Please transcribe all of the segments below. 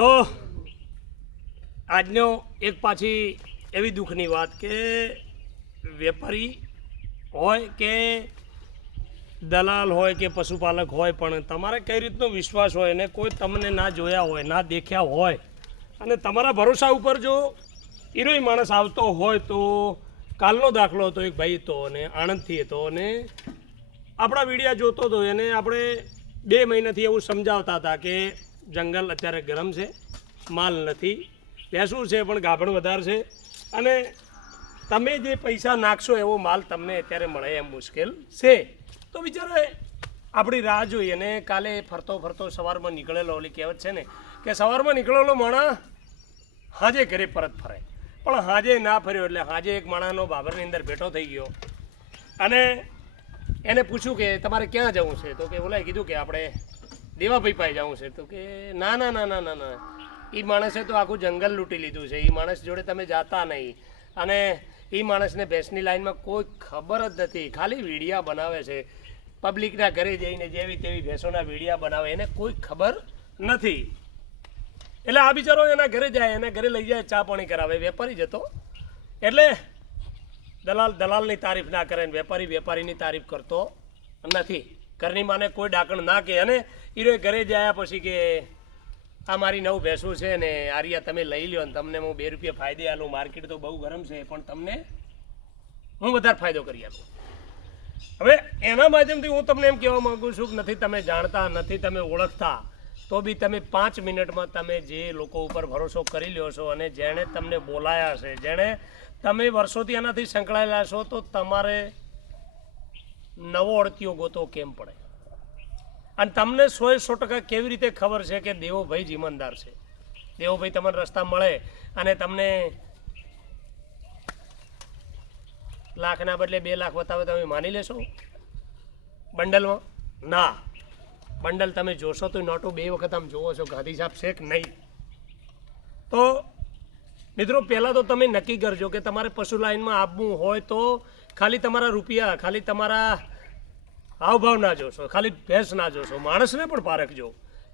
તો આજનો એક પાછી એવી દુઃખની વાત કે વેપારી હોય કે દલાલ હોય કે પશુપાલક હોય, પણ તમારે કઈ રીતનો વિશ્વાસ હોય ને કોઈ તમને ના જોયા હોય, ના દેખ્યા હોય અને તમારા ભરોસા ઉપર જો ઈરોય માણસ આવતો હોય, તો કાલનો દાખલો હતો, એક ભાઈ હતો અને આણંદથી હતો અને આપણા વિડીયા જોતો હતો. એને આપણે 2 મહિનાથી એવું સમજાવતા હતા કે જંગલ અત્યારે ગરમ છે, માલ નથી, ભેંસું છે પણ ગાભણ વધારે છે અને તમે જે પૈસા નાખશો એવો માલ તમને અત્યારે મળે એમ મુશ્કેલ છે. તો બિચારો આપણી રાહ જોઈ અને કાલે ફરતો ફરતો સવારમાં નીકળેલો, ઓલી કહેવત છે ને કે સવારમાં નીકળેલો માણસ હાજે ઘરે પરત ફરે, પણ હાજે ના ફર્યો. એટલે હાજે એક માણસનો બાબરની અંદર બેઠો થઈ ગયો અને એને પૂછ્યું કે તમારે ક્યાં જવું છે? તો કે ઓલાએ કીધું કે આપણે દેવાભાઈ પાસે જવું છે. તો કે ના ના ના ના ના ના, એ માણસે તો આખું જંગલ લૂંટી લીધું છે, એ માણસ જોડે તમે જાતા નહીં અને એ માણસને ભેંસની લાઈનમાં કોઈ ખબર જ નથી, ખાલી વીડિયા બનાવે છે, પબ્લિકના ઘરે જઈને જેવી તેવી ભેંસોના વીડિયા બનાવે, એને કોઈ ખબર નથી. એટલે આ બિચારો એના ઘરે જાય, એના ઘરે લઈ જાય, ચા પાણી કરાવે. વેપારી જ હતો એટલે દલાલ દલાલની તારીફ ના કરે ને વેપારી વેપારીની તારીફ કરતો નથી. ઘરની માને કોઈ ડાકણ ના કહે. અને એ ઘરે જાય પછી કે આ મારી નવું ભેંસું છે ને આરિયા તમે લઈ લ્યો ને તમને હું 2 રૂપિયા ફાયદે આલું, માર્કેટ તો બહુ ગરમ છે પણ તમને હું વધારે ફાયદો કરી આલું. હવે એના માધ્યમથી હું તમને એમ કહેવા માગું છું કે નથી તમે જાણતા, નથી તમે ઓળખતા, તો બી તમે 5 મિનિટમાં તમે જે લોકો ઉપર ભરોસો કરી લ્યો છો અને જેણે તમને બોલાયા છે, જેણે તમે વર્ષોથી એનાથી સંકળાયેલા છો, તો તમારે નવો અડતીઓ ગોતો કેમ પડે? અને તમને 100% કેવી રીતે ખબર છે કે દેવોભાઈ જ ઈમાનદાર છે? દેવોભાઈ તમને રસ્તા મળે અને તમને લાખના બદલે 2 લાખ બતાવે, તમે માની લેશો બંડલમાં? ના, બંડલ તમે જોશો તો નોટો 2 વખત આમ જોવો છો ગાંધી સાહેબ છે કે નહીં. તો મિત્રો પહેલાં તો તમે નક્કી કરજો કે તમારે પશુ લાઈનમાં આવવું હોય તો ખાલી તમારા રૂપિયા, ખાલી તમારા હાવભાવ ના જોશો, ખાલી ભેંસ ના જોશો, માણસને પણ પારખજો.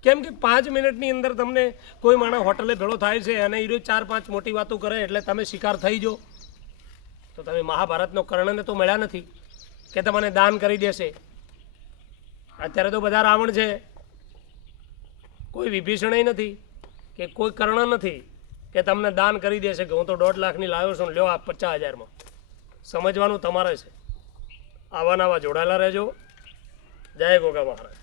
કેમ કે 5 મિનિટની અંદર તમને કોઈ માણસ હોટલે ભેળો થાય છે અને એ 4-5 મોટી વાતો કરે એટલે તમે શિકાર થઈ જો. તો તમે મહાભારતનો કર્ણને તો મળ્યા નથી કે તમને દાન કરી દેશે. અત્યારે તો બધા રાવણ છે, કોઈ વિભીષણ નથી કે કોઈ કર્ણ નથી કે તમને દાન કરી દેશે કે હું તો 1.5 લાખની લાવ્યો છું, લ્યો આ 50,000માં. સમજવાનું તમારે છે. આવા નવા જોડાયેલા રહેજો. જય ગોગા મહારાજ.